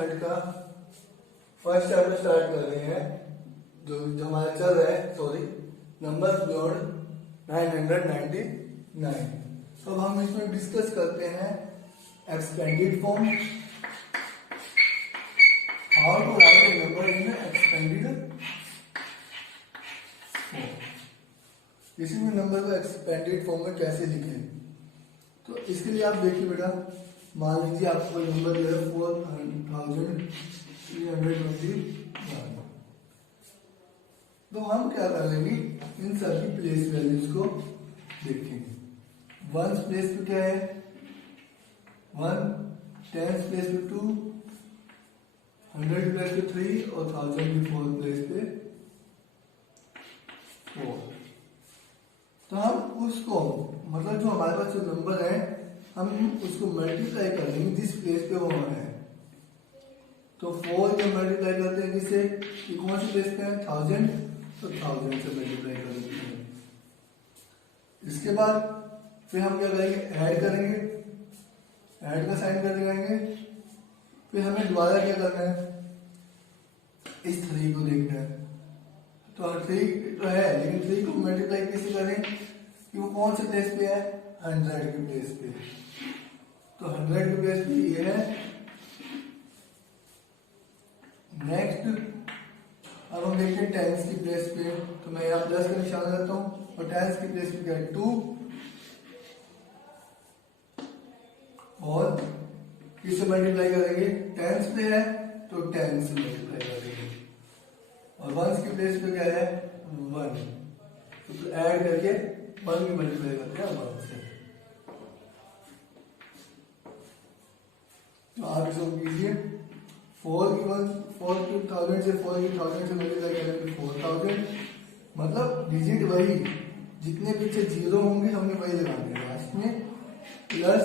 Third का first chapter start कर रहे हैं, जो हमारा चल रहा है, सॉरी, नंबर बियॉन्ड 999। तो अब हम इसमें डिस्कस करते हैं expanded form, how to write a number in expanded. किसी भी नंबर को एक्सपेंडेड फॉर्म में कैसे लिखें, तो इसके लिए आप देखिए बेटा, मान लीजिए आपको कोई नंबर दिया है 4321, तो हम क्या करेंगे, इन सभी प्लेस वैल्यूज को देखेंगे। वंस प्लेस पे क्या है 1, टेंस प्लेस पे 2, 100 प्लेस पे 3 और 1000 की फोर्थ प्लेस पे 4। तो हम उसको, मतलब जो हमारे पास जो नंबर है, हम उसको मल्टीप्लाई करेंगे जिस प्लेस पे वो है। तो 4 में मल्टीप्लाई करते हैं जिससे कि कौन सी प्लेस पे है 1000, तो 1000 से मल्टीप्लाई कर देते हैं। इसके बाद फिर हम क्या करेंगे, ऐड करेंगे, ऐड का साइन कर लगाएंगे। फिर हमें दोबारा क्या करना है, इस 3 को देखना है। तो 3 तो है, लेकिन 3 को मल्टीप्लाई कैसे करें कि वो कौन से प्लेस पे है, 100 के प्लेस पे। तो 100 के प्लेस पे ये है। नेक्स्ट अब हम देखते हैं टेंस की प्लेस पे, तो मैं यहाँ प्लस का निशान करता हूँ और टेंस की प्लेस पे क्या है 2, और किससे मल्टीप्लाई करेंगे, टेंस पे है तो 10 से मल्टीप्लाई करेंगे, और वंस की प्लेस पे क्या है 1, तो ऐड करके 1 की मल्टीप्लाई करते हैं 1 से। तो आप इसको कीजिए, 4 की 1000 से 4 की 1000 से मल्टीप्लाई करेंगे 4000, मतलब डिजिट वही, जितने पीछे जीरो होंगे हमने वही लगाने हैं लास्ट में, प्लस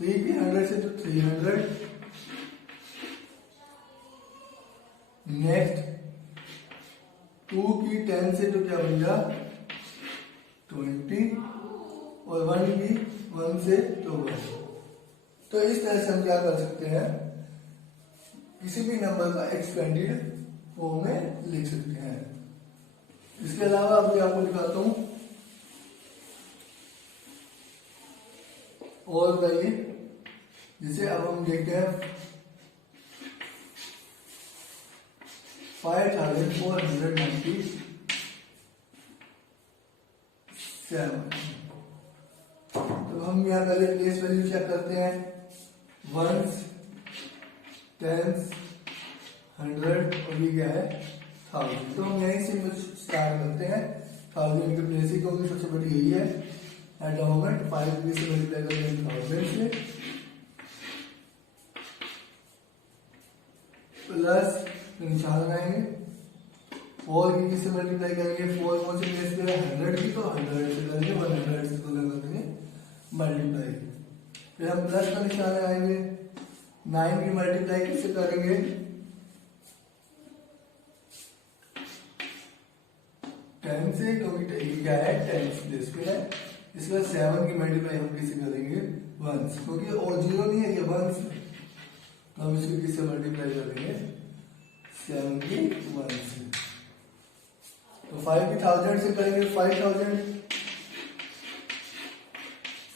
3 की 100 से तो 300। नेक्स्ट 2 की 10 से तो क्या बन गया 20, और 1 की 1 से तो 1। तो इस तरह से हम क्या कर सकते हैं, किसी भी नंबर का एक्सपेंडेड फॉर्म में लिख सकते हैं। इसके अलावा अभी आपको दिखाता हूं, और बताइए, जिसे अब हम देखते हैं 5497। तो हम यहाँ पहले प्लेस वैल्यू चेक करते हैं, वंस, टेंस, 100 और ये क्या है 1000। तो हम यहीं से स्टार्ट करते हैं। 1000 की प्लेस ही क्योंकि सबसे बड़ी यही है। एट द मोमेंट 5 से मल्टीप्लाई करेंगे 1000 से, प्लस निशान लगाएंगे, 4 की किससे मल्टीप्लाई करेंगे, 4 कौन से प्लेस पे है 100 की, तो 100 से करेंगे 100 से तो करेंगे मल्टीप्लाई। फिर हम प्लस का निशान लगाएंगे, 9 की मल्टीप्लाई किससे करेंगे 10 से, क्योंकि क्या है 10 प्लेस पे है। इसके बाद 7 की मल्टीप्लाई हम किससे करेंगे 1 से, क्योंकि और जीरो नहीं है, ये 1 से, तो हम इसको किससे मल्टीप्लाई करेंगे 7 की 1 से। तो 5 की 1000 से करेंगे 5000,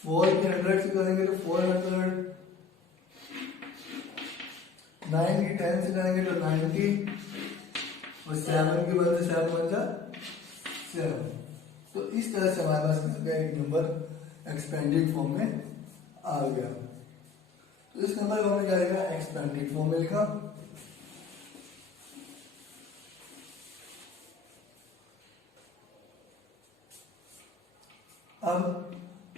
4 की 100 से करेंगे तो 400, 9 की 10 से करेंगे तो 90, और 7 की 1 से 7 बन जा 7। तो इस तरह से हमारे पास एक नंबर एक्सपेंडेड फॉर्म में आ गया। तो इस नंबर को हमने क्या लिखा, एक्सपेंडेड फॉर्म में लिखा। अब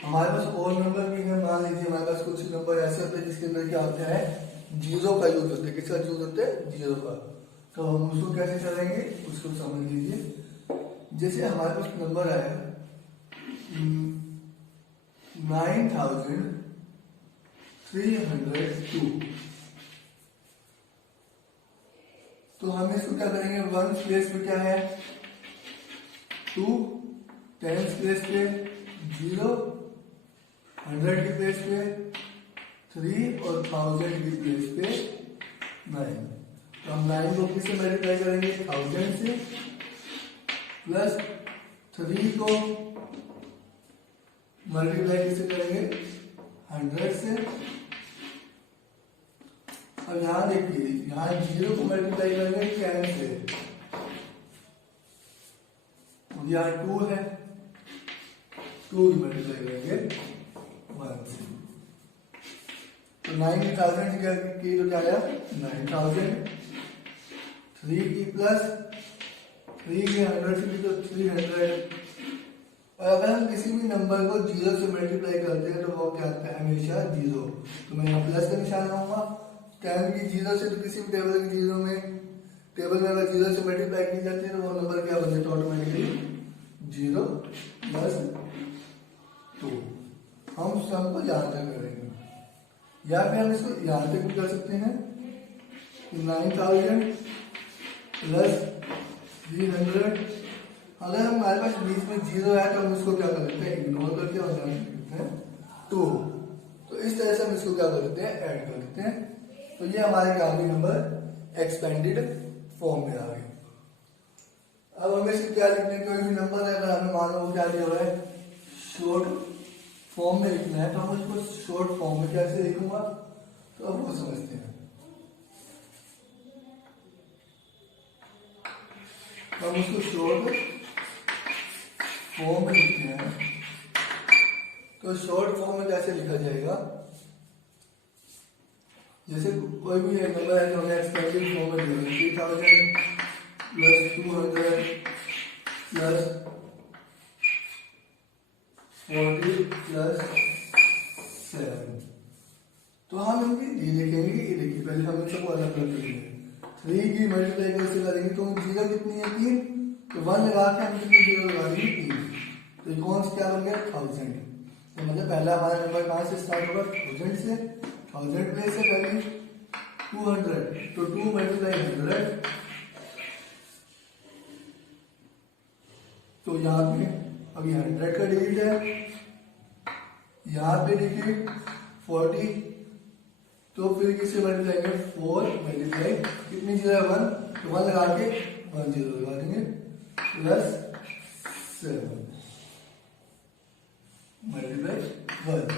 हमारे पास और नंबर भी है, मान लीजिए हमारे पास कुछ नंबर ऐसे होते हैं जिसके अंदर क्या होता है, जीरो का यूज होता है। किसका यूज होता है, जीरो का। तो हम उसको कैसे करेंगे, उसको समझ लीजिए। जैसे हमारे पास नंबर आया 9302, तो हम इसको क्या करेंगे, 1 प्लेस पे क्या है 2, 10 प्लेस पे 0, 100 की प्लेस पे 3 और 1000 की प्लेस पे 9। तो हम 9 को किससे मल्टीप्लाई करेंगे? 1000 से, प्लस 3 को मल्टीप्लाई किससे करेंगे? 100 से। अब यहां देखिए, यहां 0 को मल्टीप्लाई करेंगे 10 से, यहाँ 2 है, 2 की मल्टीप्लाई करेंगे 1 से। तो 9000 की तो क्या आया? 9000। 3 की प्लस 3 की 100 से की तो 300। और अगर हम किसी भी नंबर को 0 से मल्टीप्लाई करते हैं तो वो क्या आता है? हमेशा 0। तो मैं यहाँ प्लस का निशान लाऊंगा। 10 की 0 से, तो किसी भी टेबल की 0 में, टेबल में अगर 0 से मल्टीप्लाई की जाती है तो वो नंबर क्या बन जाता है? Automatically 0 plus 2। हम सम को यहाँ तक करेंगे, या फिर हम इसको यहाँ तक भी कर सकते हैं। 9000 प्लस 300। अगर हमारे पास बीच में 0 है तो हम इसको क्या कर लेते हैं? इग्नोर करके और यहाँ लिखते हैं 2। तो इस तरह से हम इसको क्या कर लेते हैं? ऐड कर लेते हैं। तो ये हमारे काफी नंबर एक्सपेंडेड फॉर्म में आ गए। अब हमें इसको क्या लिखना है? कोई भी नंबर है, अगर हमें मान लो क्या दिया हुआ है? शॉर्ट फॉर्म में लिखना है, तो हम उसको शॉर्ट फॉर्म में कैसे लिखूंगा? तो अब वो समझते हैं। तो हम उसको शॉर्ट फॉर्म में लिखते हैं। तो शॉर्ट फॉर्म में कैसे लिखा जाएगा? जैसे कोई भी एक नंबर है जो हमें एक्सपेंडेड फॉर्म में दिया है, 3000 प्लस 200 प्लस 40 प्लस 7। तो हम इनकी ये लिखेंगे कि ये देखिए, पहले हम सबको अलग कर देंगे। 3 की मल्टीप्लाई कैसे करेंगे? तो 0 कितनी है? 3। तो 1 लगा के हम कितनी 0 लगा देंगे? 3। तो ये कौन सा क्या बन गया? 1000। तो मतलब पहला हमारा नंबर कहाँ से स्टार्ट होगा? 1000 से। 1000 प्लेस से पहले 200, तो 2 मल्टीप्लाई 100। तो यहाँ पे अभी 100 का डिजिट है, यहाँ पे देखिए 40। तो फिर किससे मल्टीप्लाई करेंगे? 4 मल्टीप्लाई कितनी 0 है? 1। तो 1 लगा के 1 0 लगा देंगे, प्लस 7 मल्टीप्लाई 1।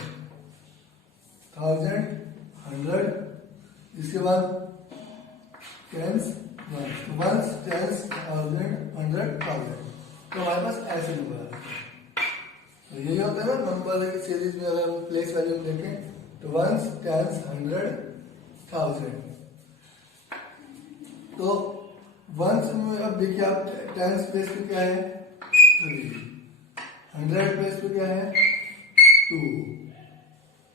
1000 100, इसके बाद टेंस 1 टेंस 1000 100 1000। तो हमारे पास ऐसे नंबर है। तो यही होता है ना नंबर की सीरीज में, अगर हम प्लेस वैल्यू में देखें तो 1 टेंस 100 1000। तो 1 में अब देखिए आप, टेंस प्लेस पे क्या है? 3। 100 प्लेस पे क्या है? 2।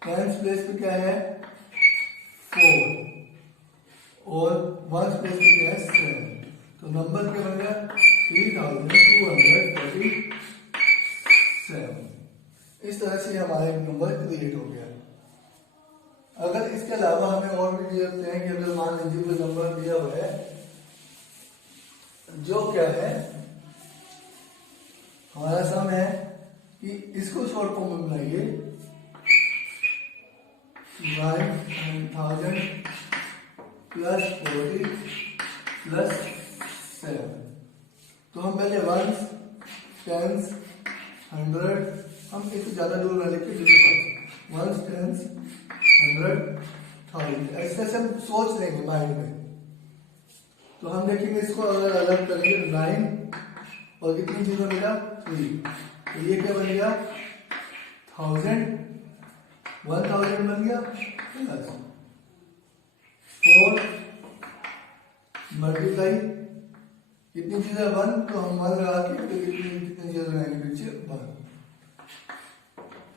टेंस प्लेस पे क्या है? 4। और 1 प्लेस पे क्या है? 7। तो नंबर क्या बन गया? 3247। इस तरह से हमारा एक नंबर क्रिएट हो गया। अगर इसके अलावा हमें और भी दिए होते हैं कि अगर मान लीजिए कोई नंबर दिया हुआ है जो क्या है, हमारा सम है कि इसको शॉर्ट फॉर्म में बनाइए। 1000 प्लस 40 प्लस 7। तो हम पहले 1 टेंस 100, हम इससे ज्यादा दूर ना लेके 1 टेंस 100 1000, ऐसे हम सोच लेंगे माइंड में। तो हम देखेंगे इसको अगर अलग करेंगे 9 और कितनी 0 मिला? 3। तो ये क्या बन गया? 1000 1000 बन गया, प्लस 4 मल्टीप्लाई कितनी 0 1। तो हम 1 लगा के तो कितनी 0 लगाएंगे? पीछे 1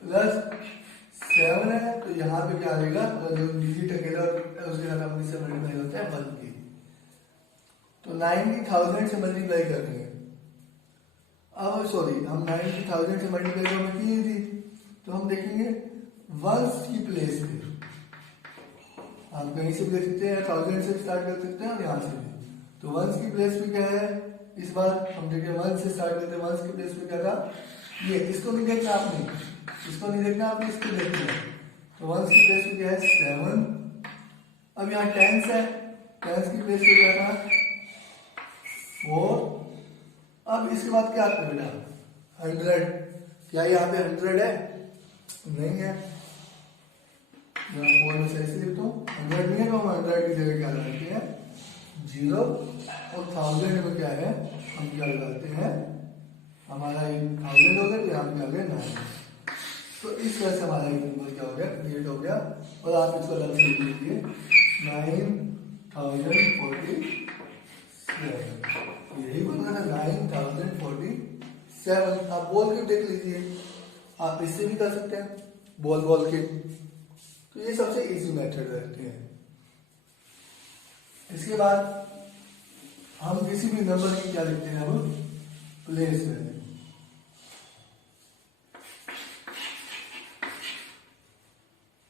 प्लस 7 है। तो यहाँ पे क्या आ जाएगा? जो डिजिट अकेला उसके साथ हम इससे मल्टीप्लाई होता है 1 की। तो 90,000 से मल्टीप्लाई करेंगे। अब सॉरी, हम 90,000 से मल्टीप्लाई हमें की थी, तो हम देखेंगे 1 की प्लेस पे हम कहीं से भी देख सकते हैं, 1000 से स्टार्ट कर सकते हैं और यहाँ से भी। तो 1 की प्लेस पे क्या है? इस बार हम देखें 1 से स्टार्ट करते हैं। 1 की प्लेस पे क्या था? ये, इसको नहीं देखना आपने, इसको नहीं देखना आपने, इसको देखना है। तो 1 की प्लेस पे क्या है? 7। अब यहाँ टेंस है, टेंस की प्लेस पे क्या था 4। अब इसके बाद क्या आता है बेटा 100। क्या यहाँ पे 100 है? नहीं है। मैं 4 में सही से लिखता हूँ 100 नहीं है, तो हम 100 की जगह क्या लगाते हैं 0। और 1000 में क्या है हम क्या लगाते हैं, हमारा 1000 हो गया, तो यहाँ पे आ गया 9। तो इस तरह से हमारा एक नंबर क्या हो गया क्रिएट हो गया। और आप इसको अलग से लिख लीजिए 9047। यही बन रहा है 9047। आप बोल के देख लीजिए, आप इससे भी कर सकते हैं बोल बोल के। तो ये सबसे इजी मेथड रहते हैं। इसके बाद हम किसी भी नंबर की क्या लिखते हैं अब place value.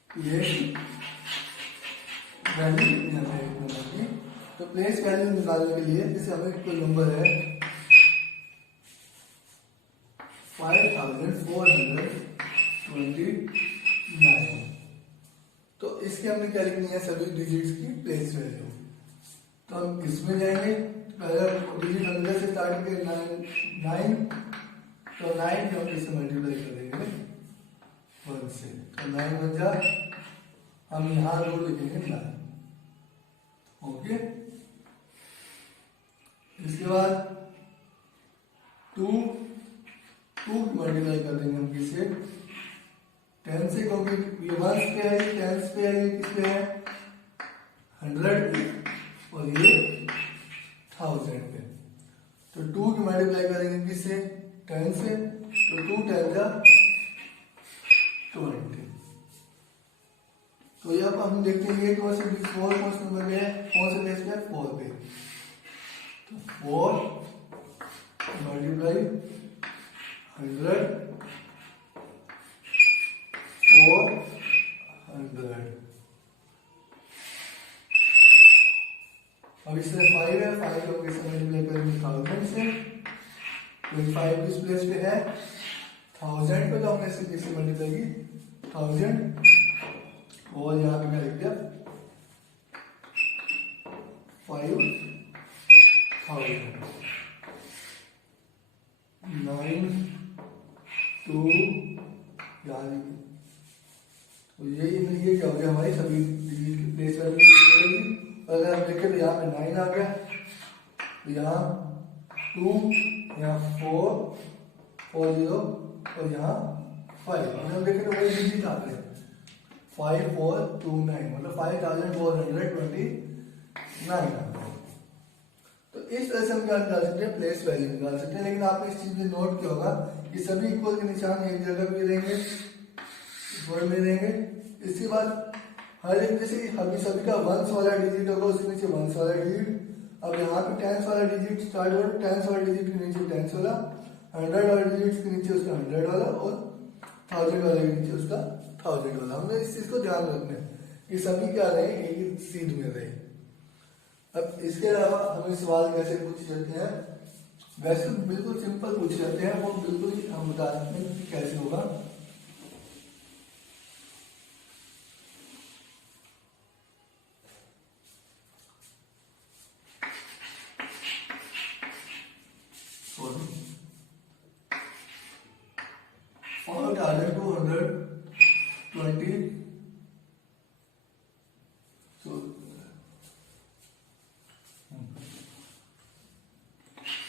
Place value number की, तो प्लेस वैल्यू निकालने के लिए जैसे हमें कोई नंबर है 5429, तो इसके हमने क्या लिखनी है सभी डिजिट्स की प्लेस वैल्यू। तो हम इसमें जाएंगे, पहले डिजिट 100 से स्टार्ट करके 9, तो 9 को हम इससे मल्टीप्लाई कर देंगे 1 से, तो 9 बन जा, हम यहाँ रूट लिखेंगे 9। ओके। इसके बाद 2 मल्टीप्लाई कर देंगे हम किससे 10 से, क्योंकि ये 1 पे है, 10 पे है, ये किस पे है 100 पे, और ये 1000 पे। तो 2 की मल्टीप्लाई करेंगे किससे 10 से, तो 2 10 जा 20। तो ये अब हम देखते हैं ये कौन से 4 कौन से नंबर पे है, कौन से प्लेस पे है 4 पे। तो 4 मल्टीप्लाई 100 400। अब इससे 5 है, 5 को कैसे मल्टीप्लाई करेंगे 1000 से, 25 किस प्लेस पे है 1000 पे, तो हमने इसे किससे मल्टीप्लाई की 1000। और यहाँ पे क्या लिख दिया 5000 9 2 यानी, तो ये क्या हो गया हमारी सभी डिजिट की प्लेस वैल्यू। अगर हम देखें तो यहाँ पे 9 आ गया, तो यहाँ 2, यहाँ 4 0, और यहाँ 5। अगर हम देखें तो वही डिजिट आते हैं 5429, मतलब 5429। तो इस तरह से हम क्या निकाल सकते हैं प्लेस वैल्यू निकाल सकते हैं। लेकिन आपने इस चीज में नोट किया होगा कि सभी इक्वल के निशान एक जगह पे रहेंगे, वर्ड में रहेंगे। इसके बाद हर एक जैसे अभी सभी का 1s वाला डिजिट होगा, उसके नीचे 1s वाला डिजिट। अब यहाँ पे 10s वाला डिजिट स्टार्ट हो, 10s वाला डिजिट के नीचे 10s वाला, 100 वाला डिजिट के नीचे उसका 100 वाला, और 1000 वाले के नीचे उसका 1000 वाला। हमने इस चीज को ध्यान रखना है कि सभी क्या रहे एक ही सीध में रहे। अब इसके अलावा हमें सवाल कैसे पूछ जाते हैं, वैसे बिल्कुल सिंपल पूछ जाते हैं, वो बिल्कुल ही हम बता सकते हैं कि कैसे होगा। और 220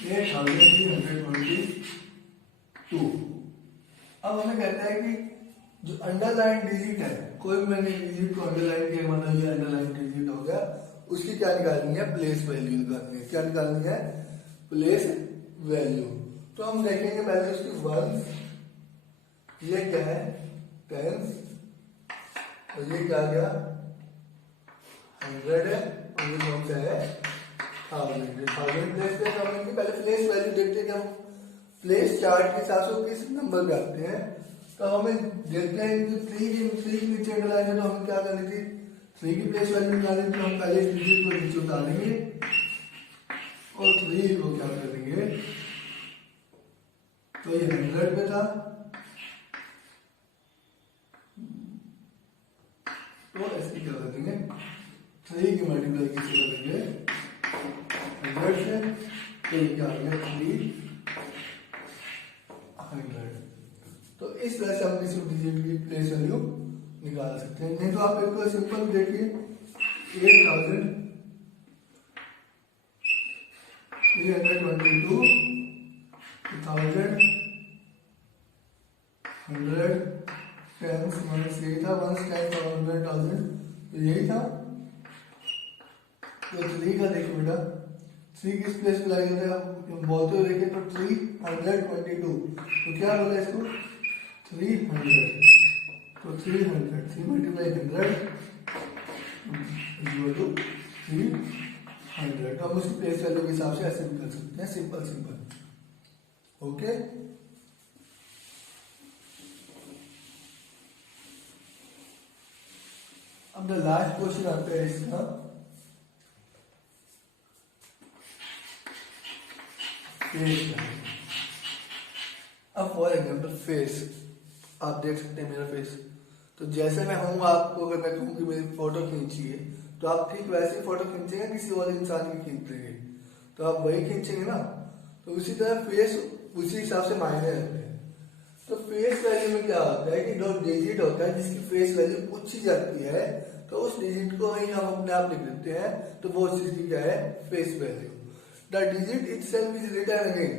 8,322। अब हमें कहता है कि जो अंडरलाइन डिजिट है, कोई भी मैंने डिजिट को अंडरलाइन किया, मतलब ये अंडरलाइन डिजिट हो गया, उसकी क्या निकालनी है प्लेस वैल्यू निकालनी है। क्या निकालनी है प्लेस वैल्यू। तो हम देखेंगे पहले उसकी 1, ये क्या है 10, और ये क्या गया 100 है, और ये कौन सा है 1000 प्लेस पे। तो हम इनकी पहले प्लेस वैल्यू देखते हैं कि हम प्लेस चार्ट के हिसाब से किस नंबर पे आते हैं। तो हमें देखते हैं कि 3 के नीचे अंडरलाइन है, तो हमें क्या करनी थी 3 की प्लेस वैल्यू निकालनी थी। तो हम पहले डिजिट को नीचे उतारेंगे और 3 को क्या करेंगे, तो ये 100 पे था, तो इसकी क्या कर देंगे 3 की मल्टीप्लाई किसी करेंगे 100 से, तो ये क्या आ गया 300। तो इस तरह से हम किसी डिजिट की प्लेस वैल्यू निकाल सकते हैं। नहीं तो आप एक सिंपल देखिए 8000 322 1000 100 टेंस माइनस यही था, 1 10 100,000, तो यही था। तो 3 का देखो बेटा 3 किस प्लेस पे लगेगा, बोलते हुए देखिए तो 322, तो क्या बोला इसको 300, तो 300 3 मल्टीप्लाई 100 इक्वल टू 300। तो हम उसकी प्लेस वैल्यू के हिसाब से ऐसे भी कर सकते हैं, सिंपल सिंपल। ओके, अब द लास्ट क्वेश्चन आता है इसका, फेस। अब फॉर एग्जाम्पल फेस, आप देख सकते हैं मेरा फेस, तो जैसे मैं हूँ, आपको अगर मैं कहूँ कि मेरी फोटो खींचिए, तो आप ठीक वैसी फोटो खींचेंगे, किसी और इंसान की खींच देंगे, तो आप वही खींचेंगे ना। तो उसी तरह फेस उसी हिसाब से मायने रखते हैं। तो फेस वैल्यू में क्या होता है कि जो डिजिट होता है जिसकी फेस वैल्यू पूछी जाती है, तो उस डिजिट को ही हम अपने आप लिख देते हैं, तो वो चीज की क्या है face value. The digit itself is written again,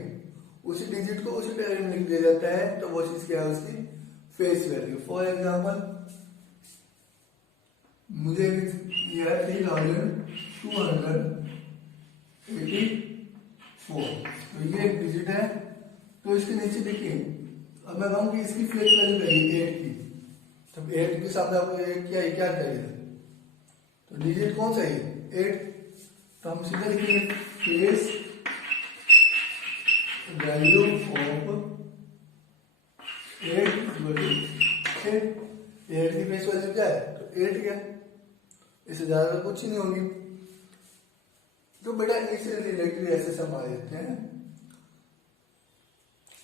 उसी डिजिट को उसी तरह में लिख दिया जाता है, तो वो चीज क्या है उसकी फेस वैल्यू। फॉर एग्जाम्पल मुझे यह 3284, तो ये एक डिजिट है। तो इसके नीचे देखिए, अब मैं कहूँ कि इसकी फेस वैल्यू है 8 की, तब 8 के सामने आपको क्या चाहिए, तो डिजिट कौन सा है 8, तो हम सीधे लिखेंगे face value of 8 equal to 8। 8 की फेस वैल्यू क्या है, तो 8 क्या, इससे ज्यादा कुछ ही नहीं होगी। तो बेटा इससे रिलेटेड ऐसे सम आ जाते हैं,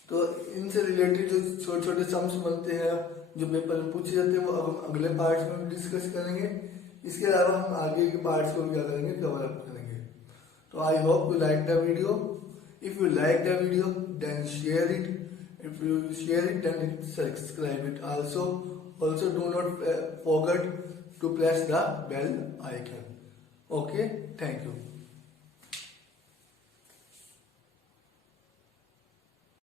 तो इनसे रिलेटेड जो छोटे छोटे सम्स बनते हैं जो पेपर में पूछे जाते हैं, वो अब हम अगले पार्ट्स में डिस्कस करेंगे। इसके अलावा हम आगे के पार्ट्स को क्या करेंगे, कवर अप करेंगे। तो I hope you like the video. If you like the video then share it, if you share it then subscribe it also do not forget to press the bell icon. Okay, thank you.